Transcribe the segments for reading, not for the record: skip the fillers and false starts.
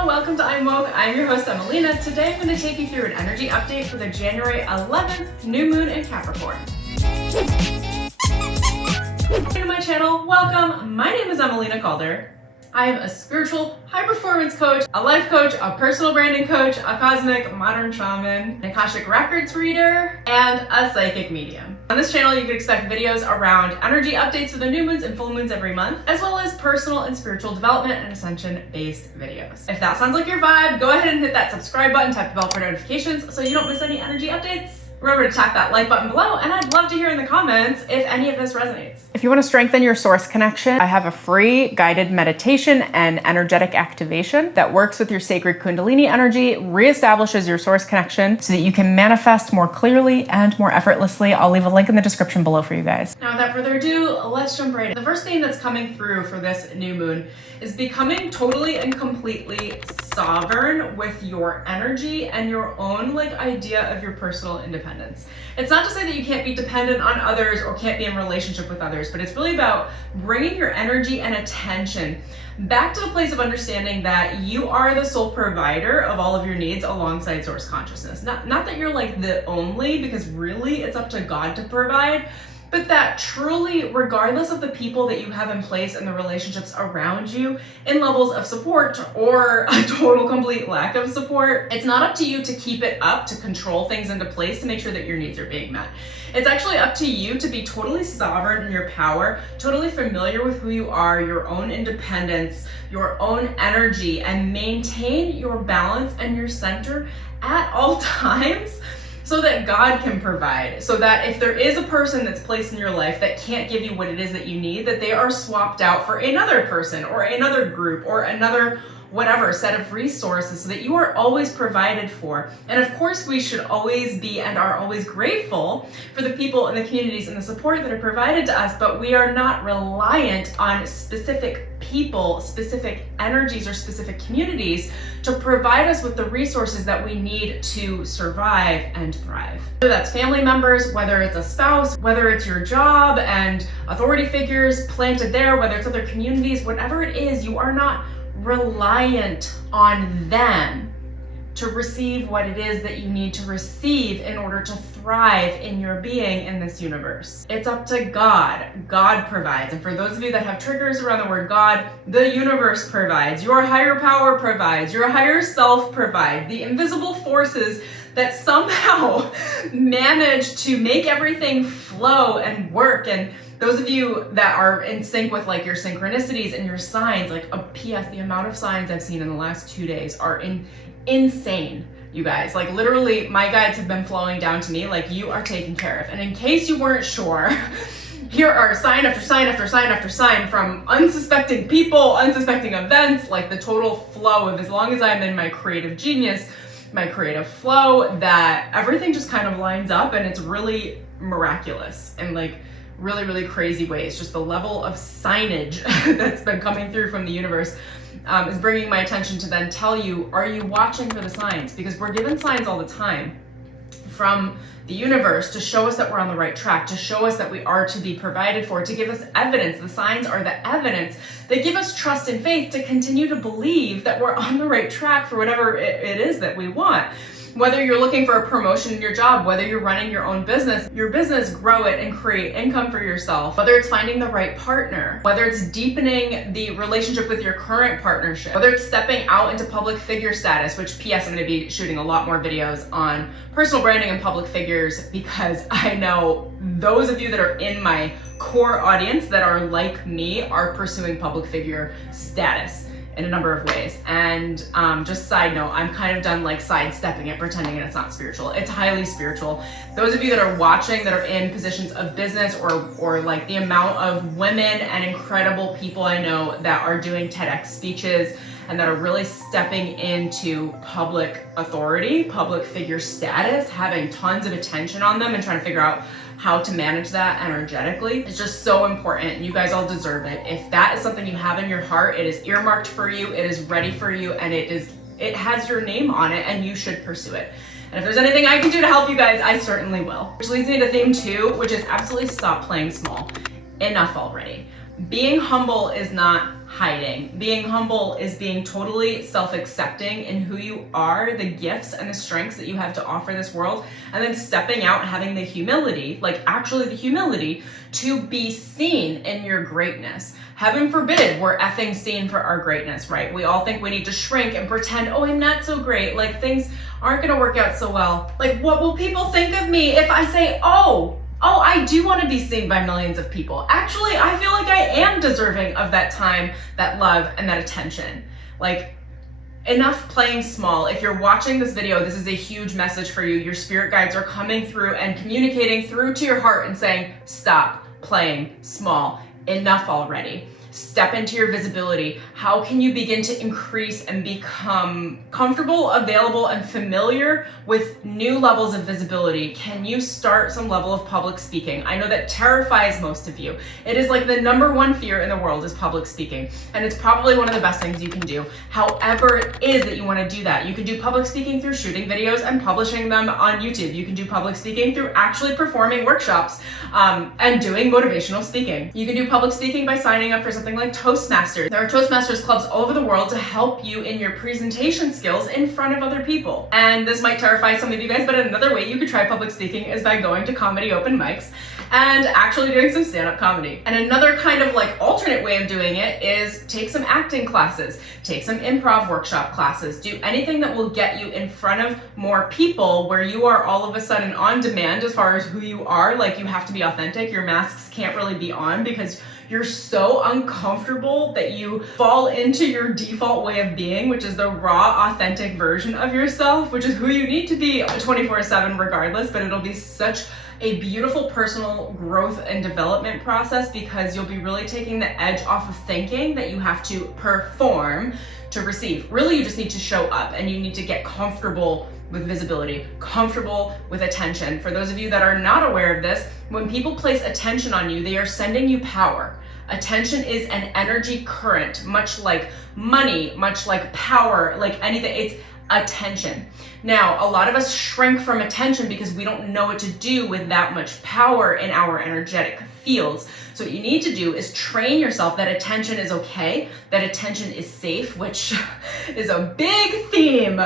Hello, welcome to I'm Woke. I'm your host, Emelina. Today I'm going to take you through an energy update for the January 11th new moon in Capricorn. Welcome to my channel. Welcome. My name is Emelina Calder. I am a spiritual high-performance coach, a life coach, a personal branding coach, a cosmic modern shaman, an Akashic records reader, and a psychic medium. On this channel, you can expect videos around energy updates for the new moons and full moons every month, as well as personal and spiritual development and ascension-based videos. If that sounds like your vibe, go ahead and hit that subscribe button, tap the bell for notifications so you don't miss any energy updates. Remember to tap that like button below, and I'd love to hear in the comments if any of this resonates. If you want to strengthen your source connection, I have a free guided meditation and energetic activation that works with your sacred Kundalini energy, reestablishes your source connection so that you can manifest more clearly and more effortlessly. I'll leave a link in the description below for you guys. Now, without further ado, let's jump right in. The first thing that's coming through for this new moon is becoming totally and completely sovereign with your energy and your own idea of your personal independence. It's not to say that you can't be dependent on others or can't be in relationship with others, but it's really about bringing your energy and attention back to the place of understanding that you are the sole provider of all of your needs alongside source consciousness. Not that you're the only, because really it's up to God to provide, but that truly, regardless of the people that you have in place and the relationships around you in levels of support or a total complete lack of support, it's not up to you to keep it up, to control things into place to make sure that your needs are being met. It's actually up to you to be totally sovereign in your power, totally familiar with who you are, your own independence, your own energy, and maintain your balance and your center at all times, so that God can provide, so that if there is a person that's placed in your life that can't give you what it is that you need, that they are swapped out for another person or another group or another whatever set of resources, so that you are always provided for. And of course, we should always be and are always grateful for the people and the communities and the support that are provided to us, but we are not reliant on specific people, specific energies, or specific communities to provide us with the resources that we need to survive and thrive. Whether that's family members, whether it's a spouse, whether it's your job and authority figures planted there, whether it's other communities, whatever it is, you are not reliant on them to receive what it is that you need to receive in order to thrive in your being in this universe. It's up to God. God provides. And for those of you that have triggers around the word God, the universe provides. Your higher power provides. Your higher self provides. The invisible forces that somehow manage to make everything flow and work. And those of you that are in sync with your synchronicities and your signs, PS, the amount of signs I've seen in the last 2 days are insane, you guys. Literally, my guides have been flowing down to me you are taken care of. And in case you weren't sure, here are sign after sign after sign after sign from unsuspecting people, unsuspecting events, the total flow of, as long as I'm in my creative genius, my creative flow, that everything just kind of lines up, and it's really miraculous and really, really crazy ways. Just the level of signage that's been coming through from the universe is bringing my attention to then tell you, are you watching for the signs? Because we're given signs all the time from the universe to show us that we're on the right track, to show us that we are to be provided for, to give us evidence. The signs are the evidence that give us trust and faith to continue to believe that we're on the right track for whatever it is that we want. Whether you're looking for a promotion in your job, whether you're running your own business, grow it and create income for yourself, whether it's finding the right partner, whether it's deepening the relationship with your current partnership, whether it's stepping out into public figure status, which PS, I'm going to be shooting a lot more videos on personal branding and public figures, because I know those of you that are in my core audience that are like me are pursuing public figure status in a number of ways. And just side note, I'm kind of done sidestepping it, pretending it's not spiritual. It's highly spiritual. Those of you that are watching that are in positions of business or the amount of women and incredible people I know that are doing TEDx speeches and that are really stepping into public authority, public figure status, having tons of attention on them and trying to figure out how to manage that energetically. It's just so important. You guys all deserve it. If that is something you have in your heart, it is earmarked for you, it is ready for you, and it has your name on it, and you should pursue it. And if there's anything I can do to help you guys, I certainly will. Which leads me to theme 2, which is absolutely stop playing small. Enough already. Being humble is not hiding. Being humble is being totally self-accepting in who you are, the gifts and the strengths that you have to offer this world, and then stepping out and having the humility, like actually the humility, to be seen in your greatness. Heaven forbid we're effing seen for our greatness, right? We all think we need to shrink and pretend, oh, I'm not so great, like things aren't gonna work out so well. Like, what will people think of me if I say, oh, I do want to be seen by millions of people. Actually, I feel like I am deserving of that time, that love, and that attention. Like, enough playing small. If you're watching this video, this is a huge message for you. Your spirit guides are coming through and communicating through to your heart and saying, stop playing small. Enough already. Step into your visibility. How can you begin to increase and become comfortable, available, and familiar with new levels of visibility? Can you start some level of public speaking? I know that terrifies most of you. It is like the #1 fear in the world is public speaking. And it's probably one of the best things you can do. However it is that you want to do that. You can do public speaking through shooting videos and publishing them on YouTube. You can do public speaking through actually performing workshops and doing motivational speaking. You can do public speaking by signing up for something like Toastmasters. There are Toastmasters clubs all over the world to help you in your presentation skills in front of other people. And this might terrify some of you guys, but another way you could try public speaking is by going to comedy open mics and actually doing some stand-up comedy. And another kind of like alternate way of doing it is take some acting classes, take some improv workshop classes, do anything that will get you in front of more people where you are all of a sudden on demand as far as who you are. Like, you have to be authentic. Your masks can't really be on because you're so uncomfortable that you fall into your default way of being, which is the raw, authentic version of yourself, which is who you need to be 24/7 regardless, but it'll be such a beautiful personal growth and development process because you'll be really taking the edge off of thinking that you have to perform to receive. Really, you just need to show up and you need to get comfortable with visibility, comfortable with attention. For those of you that are not aware of this, when people place attention on you, they are sending you power. Attention is an energy current, much like money, much like power, like anything. It's attention. Now, a lot of us shrink from attention because we don't know what to do with that much power in our energetic fields. So what you need to do is train yourself that attention is okay, that attention is safe, which is a big theme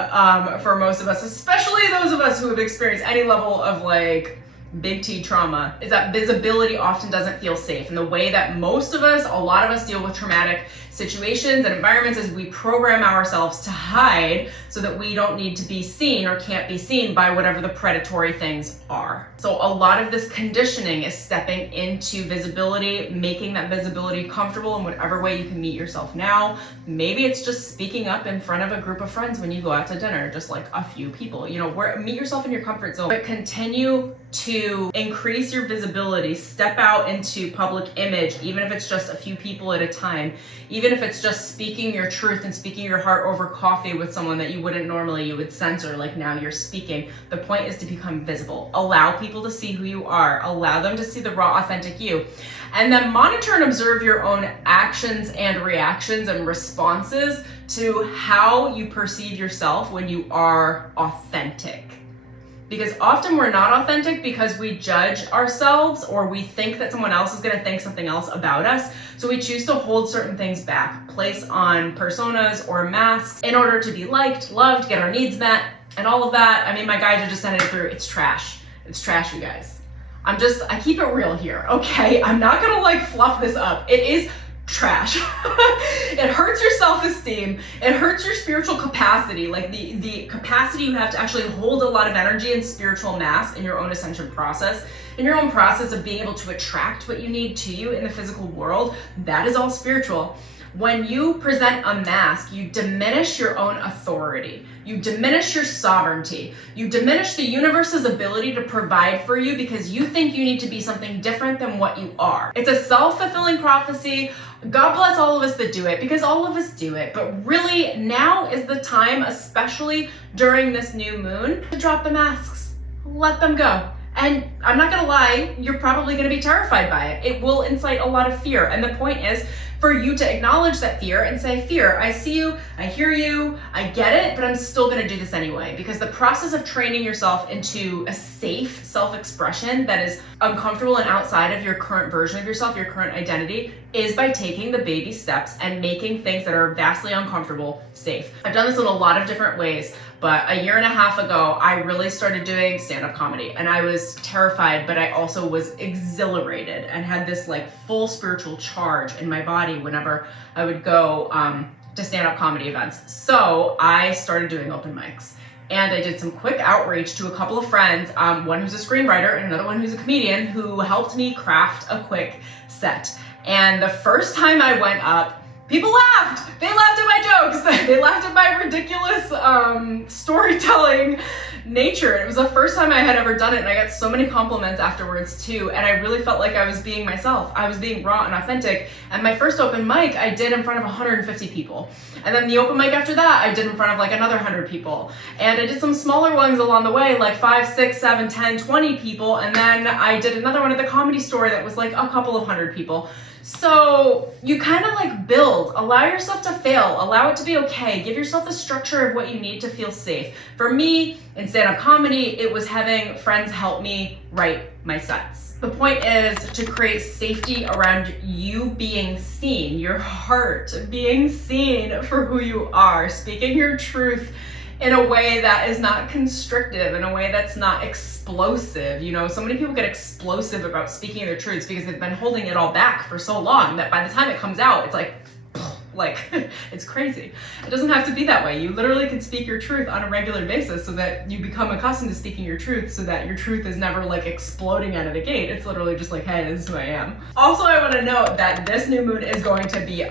for most of us, especially those of us who have experienced any level of like big T trauma, is that visibility often doesn't feel safe. And the way that most of us, a lot of us deal with traumatic situations and environments is we program ourselves to hide so that we don't need to be seen or can't be seen by whatever the predatory things are. So a lot of this conditioning is stepping into visibility, making that visibility comfortable in whatever way you can meet yourself now. Maybe it's just speaking up in front of a group of friends when you go out to dinner, just like a few people, you know, meet yourself in your comfort zone, but continue to increase your visibility, step out into public image, even if it's just a few people at a time, even if it's just speaking your truth and speaking your heart over coffee with someone that you wouldn't normally, you would censor, like now you're speaking. The point is to become visible. Allow people to see who you are. Allow them to see the raw, authentic you. And then monitor and observe your own actions and reactions and responses to how you perceive yourself when you are authentic. Because often we're not authentic because we judge ourselves or we think that someone else is going to think something else about us. So we choose to hold certain things back, place on personas or masks in order to be liked, loved, get our needs met, and all of that. I mean, my guides are just sending it through. It's trash. It's trash, you guys. I keep it real here, okay? I'm not going to like fluff this up. It is trash. It hurts your self-esteem. It hurts your spiritual capacity, like the capacity you have to actually hold a lot of energy and spiritual mass in your own ascension process, in your own process of being able to attract what you need to you in the physical world. That is all spiritual. When you present a mask, you diminish your own authority. You diminish your sovereignty. You diminish the universe's ability to provide for you because you think you need to be something different than what you are. It's a self-fulfilling prophecy. God bless all of us that do it because all of us do it. But really, now is the time, especially during this new moon, to drop the masks. Let them go. And I'm not gonna lie, you're probably gonna be terrified by it. It will incite a lot of fear. And the point is, for you to acknowledge that fear and say, fear, I see you, I hear you, I get it, but I'm still gonna do this anyway. Because the process of training yourself into a safe self-expression that is uncomfortable and outside of your current version of yourself, your current identity, is by taking the baby steps and making things that are vastly uncomfortable safe. I've done this in a lot of different ways, but a year and a half ago, I really started doing stand-up comedy, and I was terrified, but I also was exhilarated and had this like full spiritual charge in my body whenever I would go to stand-up comedy events. So I started doing open mics. And I did some quick outreach to a couple of friends, one who's a screenwriter and another one who's a comedian, who helped me craft a quick set. And the first time I went up, people laughed. They laughed at my jokes. They laughed at my ridiculous storytelling nature. It was the first time I had ever done it, and I got so many compliments afterwards too, and I really felt like I was being myself. I was being raw and authentic. And my first open mic I did in front of 150 people. And then the open mic after that I did in front of like another 100 people. And I did some smaller ones along the way, like 5, 6, 7, 10, 20 people. And then I did another one at the Comedy Store that was like a couple of 100 people. So you kind of like build, allow yourself to fail, allow it to be okay, give yourself the structure of what you need to feel safe. For me, in stand-up comedy, it was having friends help me write my sets. The point is to create safety around you being seen, your heart being seen for who you are, speaking your truth in a way that is not constrictive, in a way that's not explosive. You know, so many people get explosive about speaking their truths because they've been holding it all back for so long that by the time it comes out, it's like it's crazy. It doesn't have to be that way. You literally can speak your truth on a regular basis so that you become accustomed to speaking your truth, so that your truth is never like exploding out of the gate. It's literally just like, hey, this is who I am. Also, I want to note that this new moon is going to be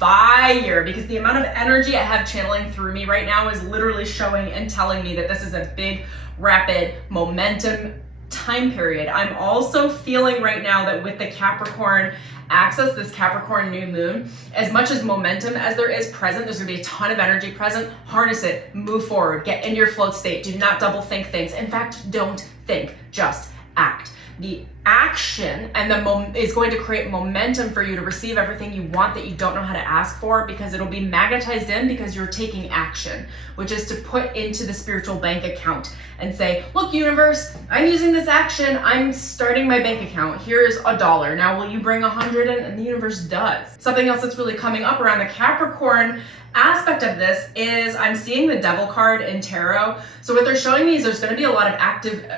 fire, because the amount of energy I have channeling through me right now is literally showing and telling me that this is a big, rapid momentum time period. I'm also feeling right now that with the Capricorn axis, this Capricorn new moon, as much as momentum as there is present, there's gonna be a ton of energy present. Harness it, move forward, get into your float state. Do not double think things. In fact, don't think, just act. The action and is going to create momentum for you to receive everything you want that you don't know how to ask for, because it'll be magnetized in because you're taking action, which is to put into the spiritual bank account and say, look, universe, I'm using this action. I'm starting my bank account. Here's $1. Now, will you bring 100 in? And the universe does. Something else that's really coming up around the Capricorn aspect of this is I'm seeing the Devil card in tarot. So what they're showing me is there's going to be a lot of active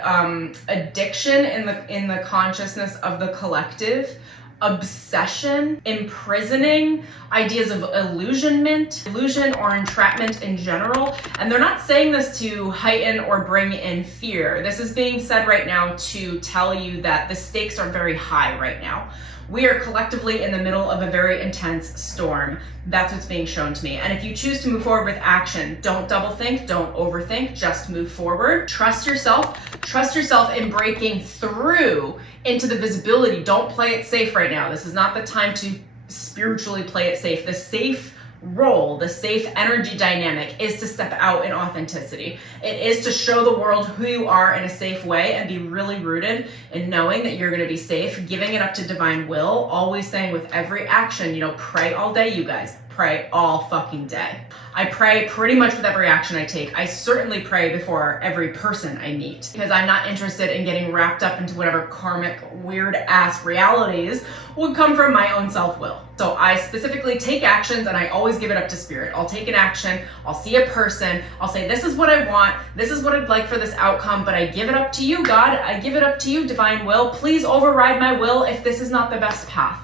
addiction in the consciousness of the collective, obsession, imprisoning, ideas of illusion or entrapment in general. And they're not saying this to heighten or bring in fear. This is being said right now to tell you that the stakes are very high right now. We are collectively in the middle of a very intense storm. That's what's being shown to me. And if you choose to move forward with action, don't double think, don't overthink, just move forward. Trust yourself in breaking through into the visibility. Don't play it safe right now. This is not the time to spiritually play it safe. The safe role, the safe energy dynamic is to step out in authenticity. It is to show the world who you are in a safe way and be really rooted in knowing that you're going to be safe, giving it up to divine will, always saying with every action, pray all day, you guys. Pray all fucking day. I pray pretty much with every action I take. I certainly pray before every person I meet, because I'm not interested in getting wrapped up into whatever karmic weird ass realities would come from my own self-will. So I specifically take actions and I always give it up to spirit. I'll take an action, I'll see a person, I'll say, this is what I want, this is what I'd like for this outcome, but I give it up to you, God. I give it up to you, divine will. Please override my will if this is not the best path.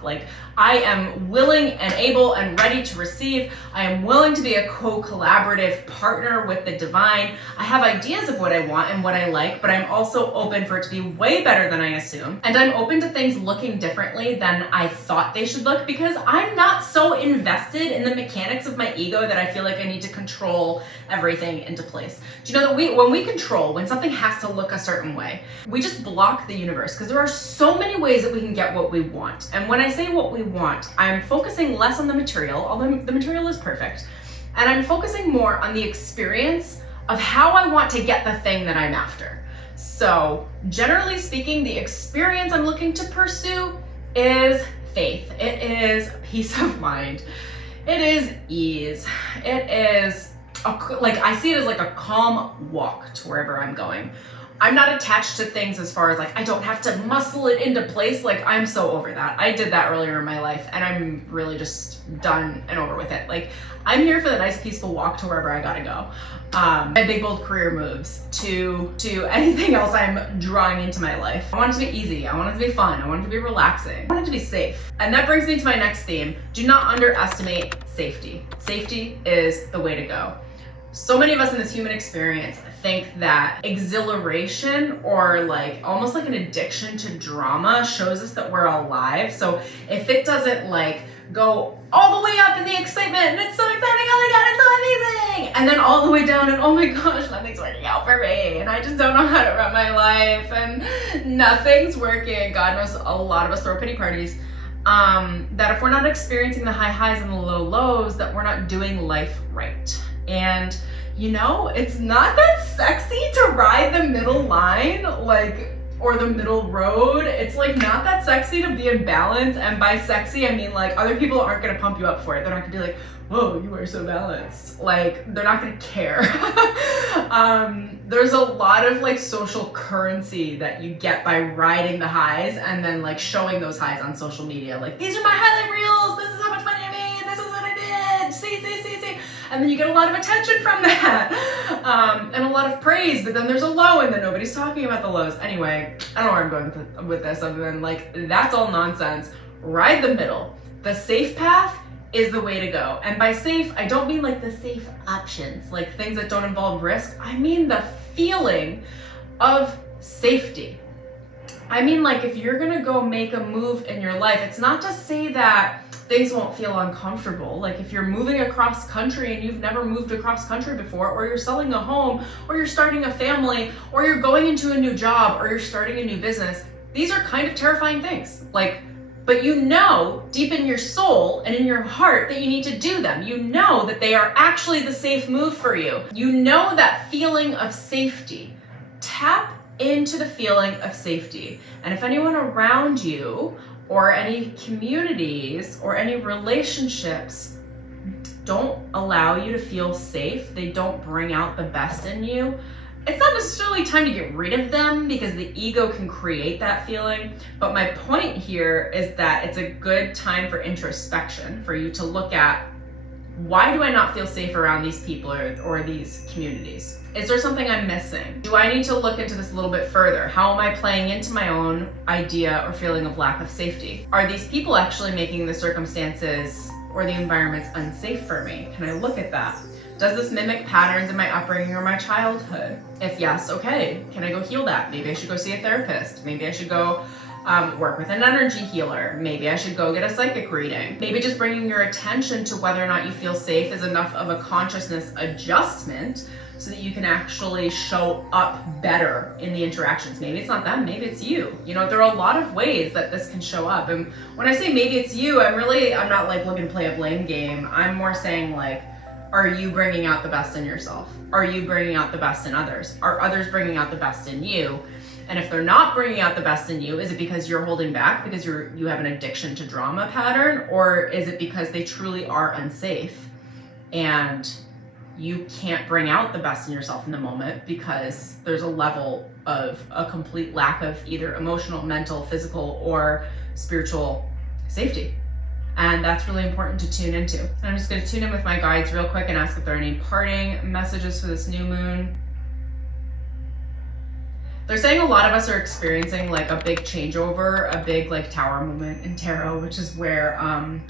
I am willing and able and ready to receive. I am willing to be a co-collaborative partner with the divine. I have ideas of what I want and what I like, but I'm also open for it to be way better than I assume. And I'm open to things looking differently than I thought they should look, because I'm not so invested in the mechanics of my ego that I feel like I need to control everything into place. Do you know that when something has to look a certain way, we just block the universe, because there are so many ways that we can get what we want. And when I say what we want, I'm focusing less on the material, although the material is perfect, and I'm focusing more on the experience of how I want to get the thing that I'm after. So generally speaking, the experience I'm looking to pursue is faith. It is peace of mind. It is ease. It is like, I see it as like a calm walk to wherever I'm going. I'm not attached to things as far as like, I don't have to muscle it into place. Like, I'm so over that. I did that earlier in my life and I'm really just done and over with it. Like, I'm here for the nice peaceful walk to wherever I gotta go. My big bold career moves to anything else I'm drawing into my life. I want it to be easy. I want it to be fun. I want it to be relaxing. I want it to be safe. And that brings me to my next theme. Do not underestimate safety. Safety is the way to go. So many of us in this human experience think that exhilaration or like almost like an addiction to drama shows us that we're alive. So if it doesn't like go all the way up in the excitement and it's so exciting, oh my God, it's so amazing, and then all the way down and oh my gosh, nothing's working out for me and I just don't know how to run my life and nothing's working. God knows a lot of us throw pity parties. That if we're not experiencing the high highs and the low lows, that we're not doing life right. And you know, it's not that sexy to ride the middle line, like, or the middle road. It's like not that sexy to be in balance. And by sexy, I mean like other people aren't gonna pump you up for it. They're not gonna be like, whoa, you are so balanced. Like, they're not gonna care. There's a lot of like social currency that you get by riding the highs and then like showing those highs on social media. Like, these are my highlight reels. This is how much money I made. This is what I did. See. And then you get a lot of attention from that, and a lot of praise, but then there's a low and then nobody's talking about the lows. Anyway, I don't know where I'm going with this other than like, that's all nonsense. Ride the middle. The safe path is the way to go. And by safe, I don't mean like the safe options, like things that don't involve risk. I mean the feeling of safety. I mean, like, if you're gonna go make a move in your life, it's not to say that things won't feel uncomfortable. Like, if you're moving across country and you've never moved across country before, or you're selling a home, or you're starting a family, or you're going into a new job, or you're starting a new business, these are kind of terrifying things. Like, but you know deep in your soul and in your heart that you need to do them. You know that they are actually the safe move for you. You know that feeling of safety. Tap into the feeling of safety. And if anyone around you or any communities or any relationships don't allow you to feel safe, they don't bring out the best in you, it's not necessarily time to get rid of them because the ego can create that feeling. But my point here is that it's a good time for introspection, for you to look at, why do I not feel safe around these people or these communities? Is there something I'm missing? Do I need to look into this a little bit further? How am I playing into my own idea or feeling of lack of safety? Are these people actually making the circumstances or the environments unsafe for me? Can I look at that? Does this mimic patterns in my upbringing or my childhood? If yes, okay, can I go heal that? Maybe I should go see a therapist. Maybe I should go work with an energy healer. Maybe I should go get a psychic reading. Maybe just bringing your attention to whether or not you feel safe is enough of a consciousness adjustment so that you can actually show up better in the interactions. Maybe it's not them, maybe it's you. You know, there are a lot of ways that this can show up. And when I say maybe it's you, I'm not like looking to play a blame game. I'm more saying like, are you bringing out the best in yourself? Are you bringing out the best in others? Are others bringing out the best in you? And if they're not bringing out the best in you, is it because you're holding back because you have an addiction to drama pattern? Or is it because they truly are unsafe and you can't bring out the best in yourself in the moment because there's a level of a complete lack of either emotional, mental, physical, or spiritual safety? And that's really important to tune into. And I'm just going to tune in with my guides real quick and ask if there are any parting messages for this new moon. They're saying a lot of us are experiencing like a big changeover, a big like tower moment in tarot, which is where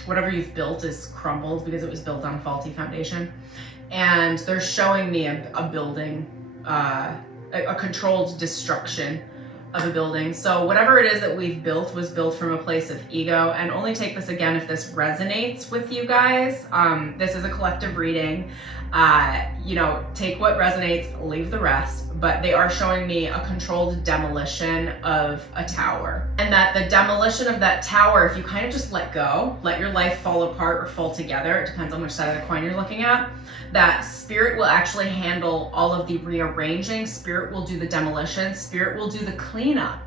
whatever you've built is crumbled because it was built on a faulty foundation. And they're showing me a building, a controlled destruction of a building. So whatever it is that we've built was built from a place of ego. And only take this again if this resonates with you guys. This is a collective reading. You know, take what resonates, leave the rest. But they are showing me a controlled demolition of a tower. And that the demolition of that tower, if you kind of just let go, let your life fall apart or fall together, it depends on which side of the coin you're looking at, that spirit will actually handle all of the rearranging, spirit will do the demolition, spirit will do the cleanup,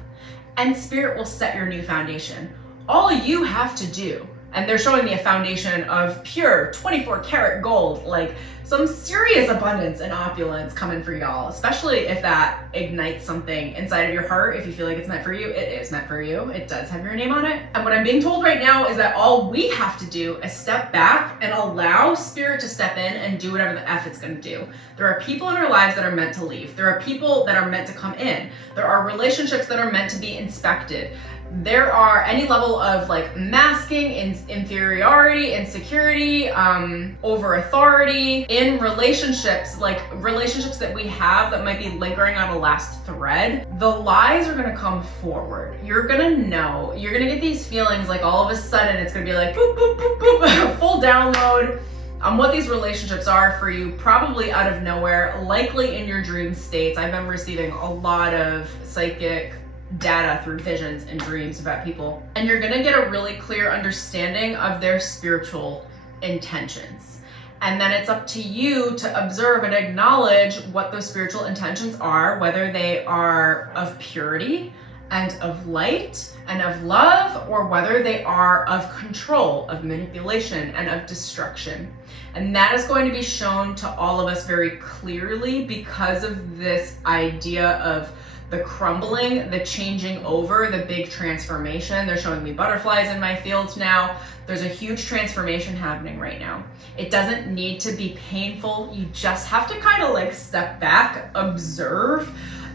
and spirit will set your new foundation. all you have to do, and they're showing me a foundation of pure 24 karat gold, like some serious abundance and opulence coming for y'all, especially if that ignites something inside of your heart. If you feel like it's meant for you, it is meant for you. It does have your name on it. And what I'm being told right now is that all we have to do is step back and allow spirit to step in and do whatever the F it's gonna do. There are people in our lives that are meant to leave. There are people that are meant to come in. There are relationships that are meant to be inspected. There are any level of like masking, inferiority, insecurity, over authority in relationships, like relationships that we have that might be lingering on a last thread. The lies are gonna come forward. You're gonna know, you're gonna get these feelings like all of a sudden it's gonna be like boop, boop, boop, boop, full download on what these relationships are for you, probably out of nowhere, likely in your dream states. I've been receiving a lot of psychic data through visions and dreams about people, and you're gonna get a really clear understanding of their spiritual intentions. And then it's up to you to observe and acknowledge what those spiritual intentions are, whether they are of purity and of light and of love, or whether they are of control, of manipulation, and of destruction. And that is going to be shown to all of us very clearly because of this idea of the crumbling, the changing over, the big transformation. They're showing me butterflies in my field now. There's a huge transformation happening right now. It doesn't need to be painful. You just have to kind of like step back, observe,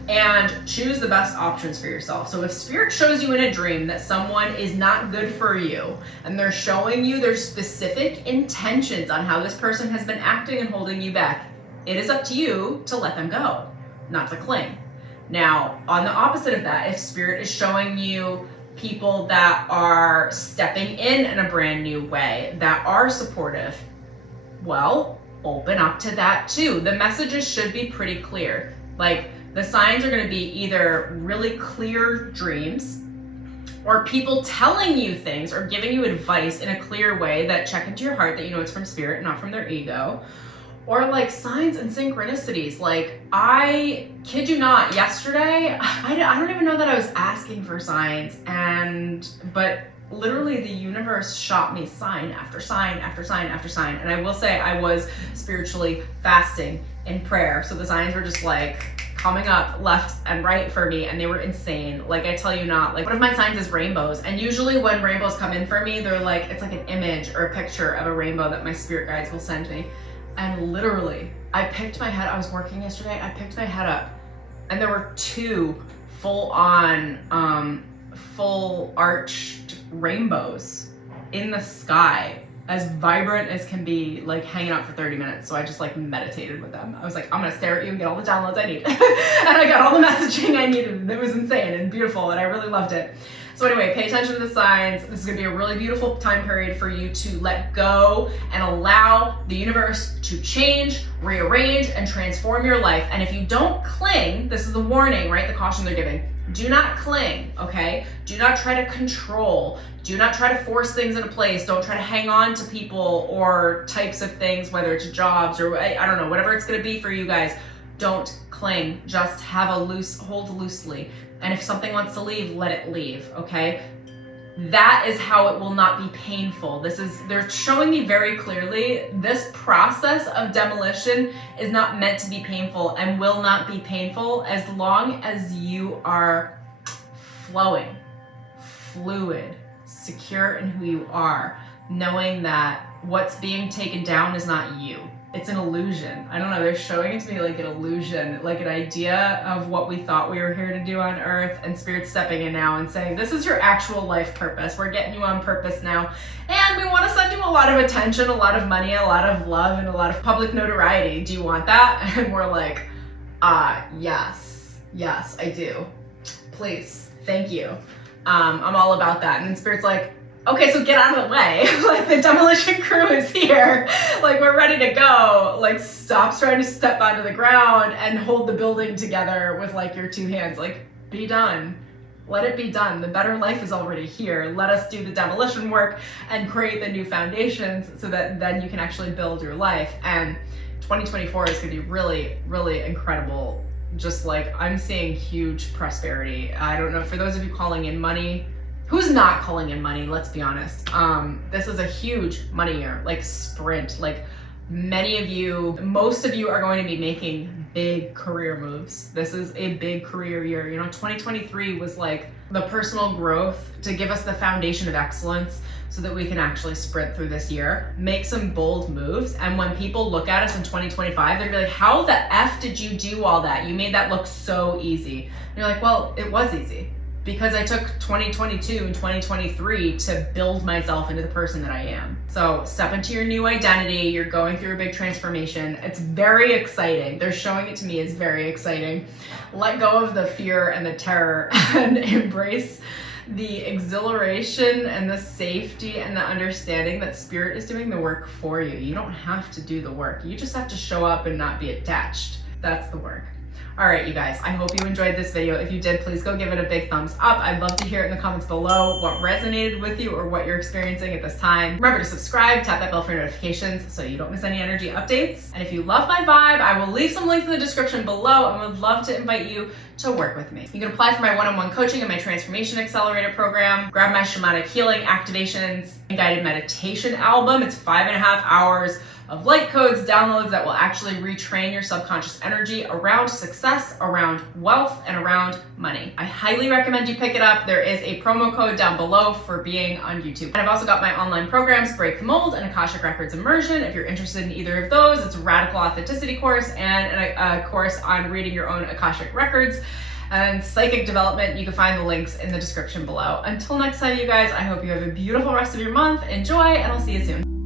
and choose the best options for yourself. So if spirit shows you in a dream that someone is not good for you, and they're showing you their specific intentions on how this person has been acting and holding you back, it is up to you to let them go, not to cling. Now, on the opposite of that, if spirit is showing you people that are stepping in a brand new way, that are supportive, well, open up to that too. The messages should be pretty clear. Like, the signs are gonna be either really clear dreams, or people telling you things or giving you advice in a clear way that check into your heart that you know it's from spirit, not from their ego. Or like signs and synchronicities. Like, I kid you not, yesterday, I don't even know that I was asking for signs, but literally the universe shot me sign after sign after sign after sign. And I will say I was spiritually fasting in prayer. So the signs were just like coming up left and right for me, and they were insane. Like, I tell you not, like one of my signs is rainbows. And usually when rainbows come in for me, they're like, it's like an image or a picture of a rainbow that my spirit guides will send me. And literally, I picked my head, I was working yesterday, I picked my head up, and there were two full arched rainbows in the sky, as vibrant as can be, like hanging out for 30 minutes. So I just like meditated with them. I was like, I'm gonna stare at you and get all the downloads I need. And I got all the messaging I needed. It was insane and beautiful, and I really loved it. So anyway, pay attention to the signs. This is gonna be a really beautiful time period for you to let go and allow the universe to change, rearrange, and transform your life. And if you don't cling, this is the warning, right? The caution they're giving. Do not cling, okay? Do not try to control. Do not try to force things into place. Don't try to hang on to people or types of things, whether it's jobs or I don't know, whatever it's gonna be for you guys. Don't cling, just have a hold loosely. And if something wants to leave, let it leave, okay? That is how it will not be painful. They're showing me very clearly, this process of demolition is not meant to be painful and will not be painful as long as you are flowing, fluid, secure in who you are, knowing that what's being taken down is not you. It's an illusion. I don't know, they're showing it to me like an illusion, like an idea of what we thought we were here to do on earth, and spirit's stepping in now and saying, this is your actual life purpose. We're getting you on purpose now. And we want to send you a lot of attention, a lot of money, a lot of love, and a lot of public notoriety. Do you want that? And we're like, yes, I do. Please, thank you. I'm all about that. And then spirit's like, okay, so get out of the way. Like, the demolition crew is here. Like, we're ready to go. Like, stop trying to step onto the ground and hold the building together with like your two hands. Like, be done. Let it be done. The better life is already here. Let us do the demolition work and create the new foundations so that then you can actually build your life. And 2024 is gonna be really, really incredible. Just like, I'm seeing huge prosperity. I don't know, for those of you calling in money, Who's not calling in money? Let's be honest. This is a huge money year, like sprint. Like many of you, most of you are going to be making big career moves. This is a big career year. You know, 2023 was like the personal growth to give us the foundation of excellence so that we can actually sprint through this year, make some bold moves. And when people look at us in 2025, they're gonna be like, how the F did you do all that? You made that look so easy. And you're like, well, it was easy, because I took 2022 and 2023 to build myself into the person that I am. So step into your new identity. You're going through a big transformation. It's very exciting. They're showing it to me as very exciting. Let go of the fear and the terror and embrace the exhilaration and the safety and the understanding that spirit is doing the work for you. You don't have to do the work. You just have to show up and not be attached. That's the work. All right, you guys, I hope you enjoyed this video. If you did, please go give it a big thumbs up. I'd love to hear it in the comments below what resonated with you or what you're experiencing at this time. Remember to subscribe, tap that bell for notifications so you don't miss any energy updates. And if you love my vibe, I will leave some links in the description below and would love to invite you to work with me. You can apply for my one-on-one coaching and my Transformation Accelerator program, grab my shamanic healing activations and guided meditation album. It's 5.5 hours of light codes, downloads that will actually retrain your subconscious energy around success, around wealth, and around money. I highly recommend you pick it up. There is a promo code down below for being on YouTube. And I've also got my online programs, Break the Mold and Akashic Records Immersion. If you're interested in either of those, it's a radical authenticity course and a course on reading your own Akashic records and psychic development. You can find the links in the description below. Until next time, you guys, I hope you have a beautiful rest of your month. Enjoy, and I'll see you soon.